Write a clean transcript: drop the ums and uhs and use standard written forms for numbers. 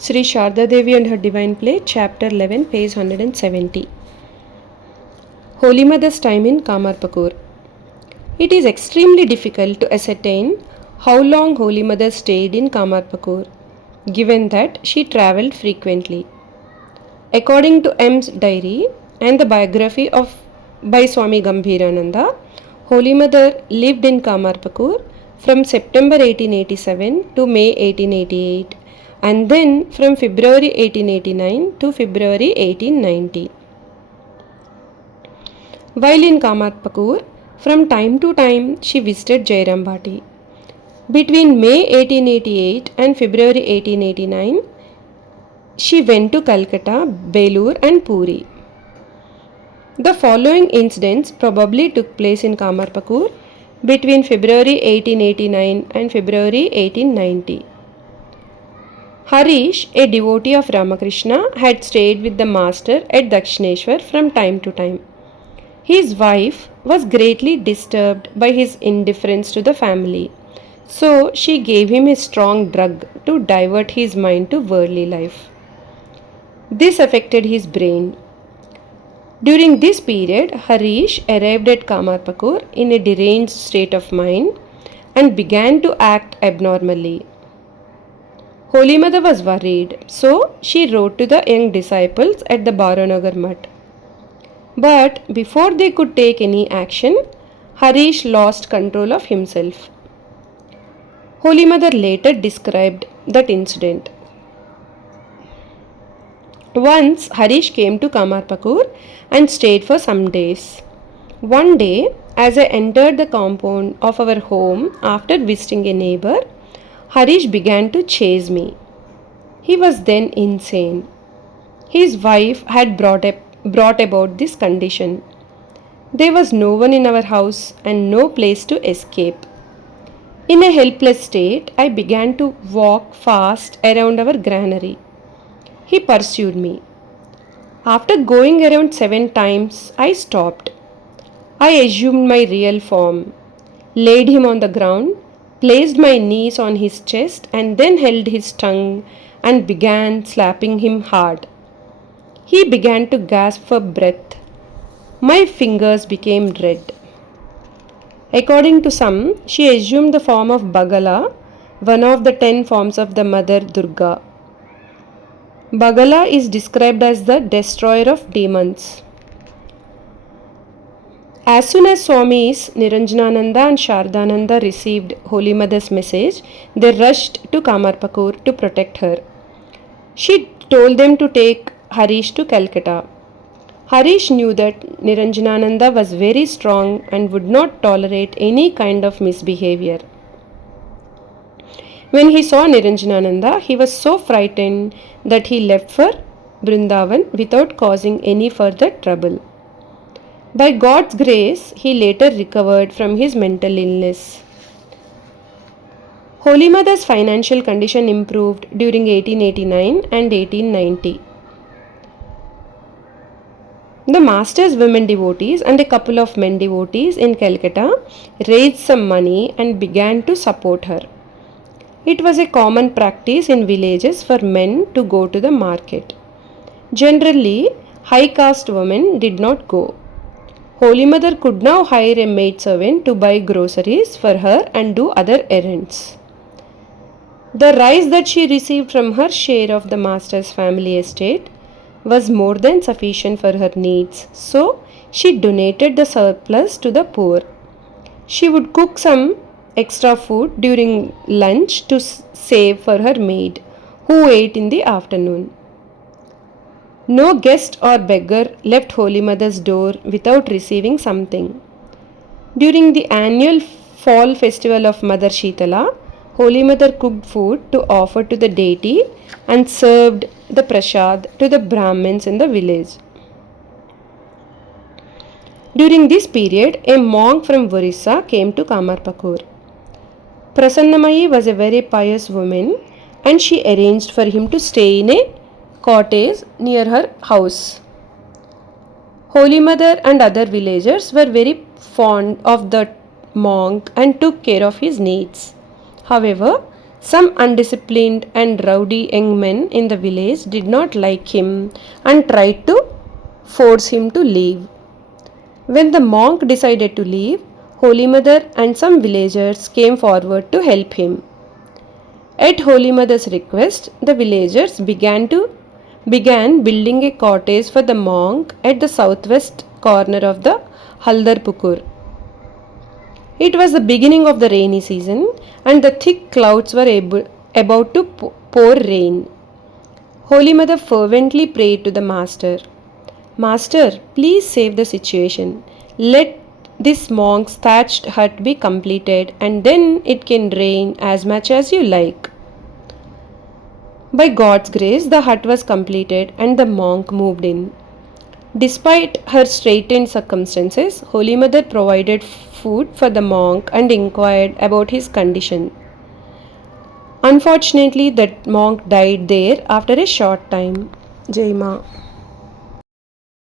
Sri Sharda Devi and her Divine Play, Chapter-11, page 170. Holy Mother's time in Kamarpakur. It is extremely difficult to ascertain how long Holy Mother stayed in Kamarpakur, given that she travelled frequently. According to M's diary and the biography by Swami Gambhirananda, Holy Mother lived in Kamarpakur from September 1887 to May 1888, and then from February 1889 to February 1890. While in Kamarpakur, from time to time she visited Jairam Bhati. Between May 1888 and February 1889, she went to Calcutta, Belur and Puri. The following incidents probably took place in Kamarpakur between February 1889 and February 1890. Harish, a devotee of Ramakrishna, had stayed with the master at Dakshineshwar from time to time. His wife was greatly disturbed by his indifference to the family, so she gave him a strong drug to divert his mind to worldly life. This affected his brain. During this period, Harish arrived at Kamarpakur in a deranged state of mind and began to act abnormally. Holy Mother was worried, so she wrote to the young disciples at the Baranagar Mutt. But before they could take any action, Harish lost control of himself. Holy Mother later described that incident. Once Harish came to Kamarpakur and stayed for some days. One day, as I entered the compound of our home after visiting a neighbor, Harish began to chase me. He was then insane. His wife had brought about this condition. There was no one in our house and no place to escape. In a helpless state, I began to walk fast around our granary. He pursued me. After going around 7 times, I stopped. I assumed my real form, laid him on the ground, placed my knees on his chest and then held his tongue and began slapping him hard. He began to gasp for breath. My fingers became red. According to some, she assumed the form of Bagala, one of the 10 forms of the Mother Durga. Bagala is described as the destroyer of demons. As soon as Swamis Niranjanananda and Shardananda received Holy Mother's message, they rushed to Kamarpakur to protect her. She told them to take Harish to Calcutta. Harish knew that Niranjanananda was very strong and would not tolerate any kind of misbehavior. When he saw Niranjanananda, he was so frightened that he left for Vrindavan without causing any further trouble. By God's grace, he later recovered from his mental illness. Holy Mother's financial condition improved during 1889 and 1890. The Master's women devotees and a couple of men devotees in Calcutta raised some money and began to support her. It was a common practice in villages for men to go to the market. Generally, high caste women did not go. Holy Mother could now hire a maidservant to buy groceries for her and do other errands. The rice that she received from her share of the Master's family estate was more than sufficient for her needs, so she donated the surplus to the poor. She would cook some extra food during lunch to save for her maid, who ate in the afternoon. No guest or beggar left Holy Mother's door without receiving something. During the annual fall festival of Mother Shitala, Holy Mother cooked food to offer to the deity and served the prasad to the Brahmins in the village. During this period, a monk from Orissa came to Kamarpakur. Prasannamayi was a very pious woman and she arranged for him to stay in a cottage near her house. Holy Mother and other villagers were very fond of the monk and took care of his needs. However, Some undisciplined and rowdy young men in the village did not like him and tried to force him to leave. When the monk decided to leave, Holy Mother and some villagers came forward to help him. At Holy Mother's request, the villagers began building a cottage for the monk at the southwest corner of the Haldarpukur. It was the beginning of the rainy season, and the thick clouds were about to pour rain. Holy Mother fervently prayed to the Master, Master, please save the situation. Let this monk's thatched hut be completed, and then it can rain as much as you like. By God's grace, the hut was completed and the monk moved in. Despite her straitened circumstances, Holy Mother provided food for the monk and inquired about his condition. Unfortunately, that monk died there after a short time. Jai Ma.